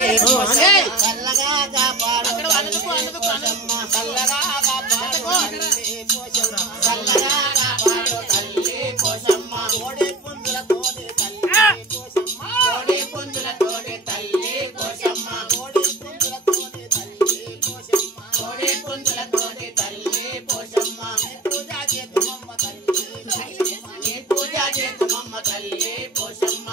చల్లగా కాపాడు చల్లగా కాపాడు చల్లగా కాపాడు తల్లి పోషమ్మ కోడి పుంజులతోని తల్లి పోషమ్మ కోడి పుంజులతోని తల్లి పోషమ్మ కోడి పుంజులతోని తల్లి పోషమ్మ కోడి పుంజులతోని తల్లి పోషమ్మ పూజ చేతుమమ్మ తల్లి నీ పూజ చేతుమమ్మ తల్లి పోషమ్మ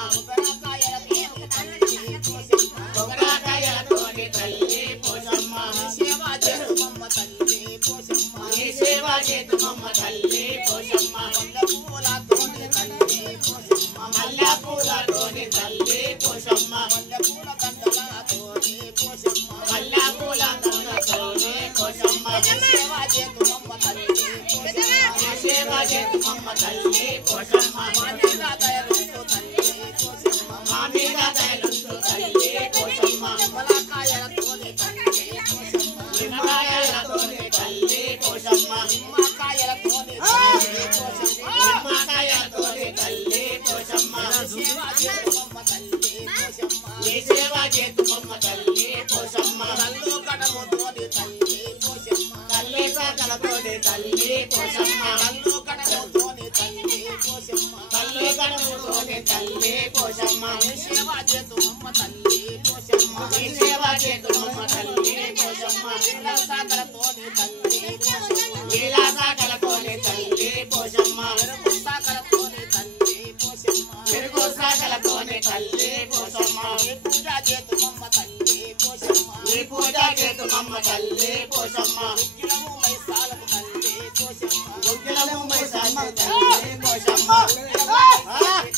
కొబ్బరికాయలతోని తల్లి పోషమ్మ సేవ చేతుమమ్మ తల్లి పోషమ్మ నీ సేవ చేతుమమ్మ తల్లి పోషమ్మ మల్లెపూలతోని తల్లి పోషమ్మ మల్లెపూలతోని తల్లి పోషమ్మ మల్లెపూల దండలతోని పోషమ్మ మల్లెపూలతోని పోషమ్మ సేవ చేతుమమ్మ తల్లి పోషమ్మ సేవ చేతుమమ్మ తల్లి పోషమ్మ మామిగా దయలుంటు తల్లి పోషమ్మ మామిగా దయలుంటు తల్లి పోషమ్మ నిమ్మకాయలతోని తల్లి పోషమ్మ నిమ్మకాయలతోని తల్లి పోషమ్మ నిమ్మకాయలతోని తల్లి పోషమ్మ నిమ్మకాయలతోని తల్లి పోషమ్మ సేవ చేతుమమ్మ తల్లి పోషమ్మ నీ సేవ చేతుమమ్మ తల్లి పోషమ్మ కల్లు కడముతోని తల్లి పోషమ్మ తల్లి సాకలతోని తల్లి పోషమ్మ కల్లు కడముతోని తల్లి పోషమ్మ కల్లు కడముతోని తల్లి పోషమ్మ నీ సేవ చేతుమమ్మ తల్లి పోషమ్మ నీ సేవ చేతుమమ్మ తల్లి పోషమ్మ నీల సాకలతోని తల్లి పోషమ్మ నీల సాకలతోని తల్లి పోషమ్మ మెరుగు సాకలతోని తల్లి పోషమ్మ మెరుగు సాకలతోని తల్లి పోషమ్మ నీ పూజ చేతుమమ్మ తల్లి పోషమ్మ నీ పూజ చేతుమమ్మ తల్లి పోషమ్మ గుగ్గిలము మైసాలకు తల్లి పోషమ్మ గుగ్గిలము మైసాలకు తల్లి పోషమ్మ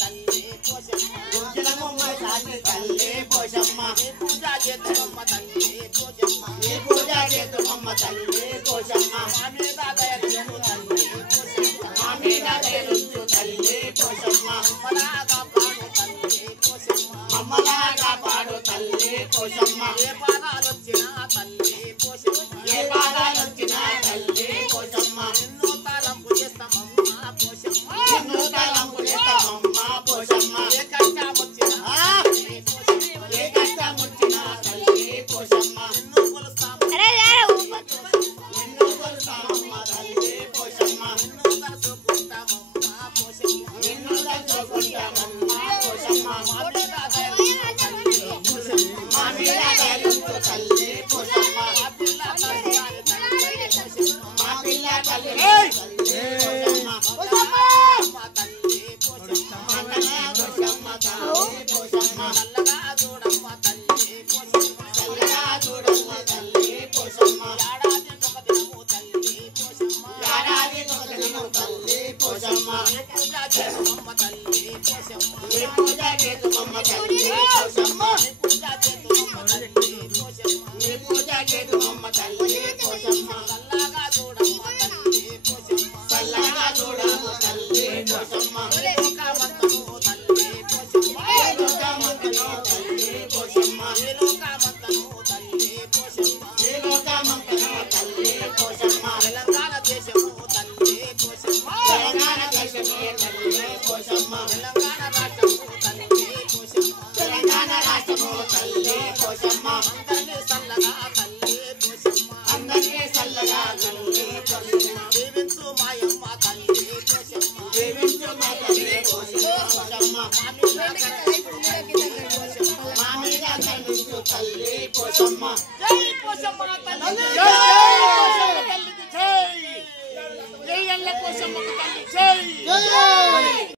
తల్లి పోషమ్మ గుగ్గిలము మైసాలకు తల్లి పోషమ్మ నీ పూజ చేతుమమ్మ తల్లి పోషమ్మ నీ పూజ చేతుమమ్మ తల్లి పోషమ్మ మామిగా దయలుంటు తల్లి పోషమ్మ మామిగా దయలుంటు తల్లి పోషమ్మ మమ్మలాగా పాడు తల్లి పోషమ్మ మమ్మలాగా పాడు తల్లి పోషమ్మ ఏ పాదాలొచ్చినా తల్లి పోషమ్మ ఏ పాదాలొచ్చినా తల్లి పోషమ్మ ఎన్నో తాళంపు చేస్తామమ్మ పోషమ్మ ఎన్నో తాళంపు చేస్తామమ్మ పోషమ్మ ఏ కష్టమొచ్చినా ఏ కష్టమొచ్చినా తల్లి పోషమ్మ ఎన్నో కొలుస్తామమ్మ తల్లి పోషమ్మ ఎన్నో తలుచుకుంటామమ్మ పోషమ్మ ఎన్నో తలుచుకుంటామమ్మ పోషమ్మ మామిగా దయలుంటు తల్లి పోషమ్మ మామిగా దయలుంటు తల్లి పోషమ్మ మా పిల్ల తల్లి పోషమ్మ మా పిల్ల తల్లి పోషమ్మ పోషమ్మ తల్లి పోషమ్మ మా తల్లి పోషమ్మ తల్లి పోషమ్మ చల్లగా చూడమ్మ తల్లి పోషమ్మ చల్లగా చూడమ్మ తల్లి పోషమ్మ ఏడాది ఒక దినము తల్లి పోషమ్మ ఏడాది ఒక దినము తల్లి పోషమ్మ నీ పూజ చేతుమమ్మ తల్లి పోషమ్మ నీ పూజ చేతుమమ్మ తల్లి పోషమ్మ నీ పూజ చేతుమమ్మ తల్లి పోషమ్మ నీ పూజ చేతుమమ్మ తల్లి పోషమ్మ చల్లగా చూడమ్మ తల్లి పోషమ్మ చల్లగా చూడమ్మ తల్లి పోషమ్మ లోకమంతను తల్లి పోషమ్మ లోకమంతను తల్లి పోషమ్మ లోకమంతను తల్లి పోషమ్మ లోకమంతను తల్లి పోషమ్మ తెలంగాణ దేశము తల్లి పోషమ్మ తెలంగాణ దేశమే తల్లి పోషమ్మ తెలంగాణ రాష్ట్రము తల్లి పోషమ్మ తెలంగాణ రాష్ట్రము తల్లి పోషమ్మ అందరినీ చల్లగా తల్లి పోషమ్మ అందరినీ చల్లగా తల్లి పోషమ్మ దీవించు మాయమ్మ తల్లి పోషమ్మ దీవించు మా తల్లి పోషమ్మ మామిగా కలుంచు తల్లి పోషమ్మ జై పోషమ్మ తల్లి జై పోషమ్మ తల్లి జై జై అల్ల పోషమ్మ తల్లి జై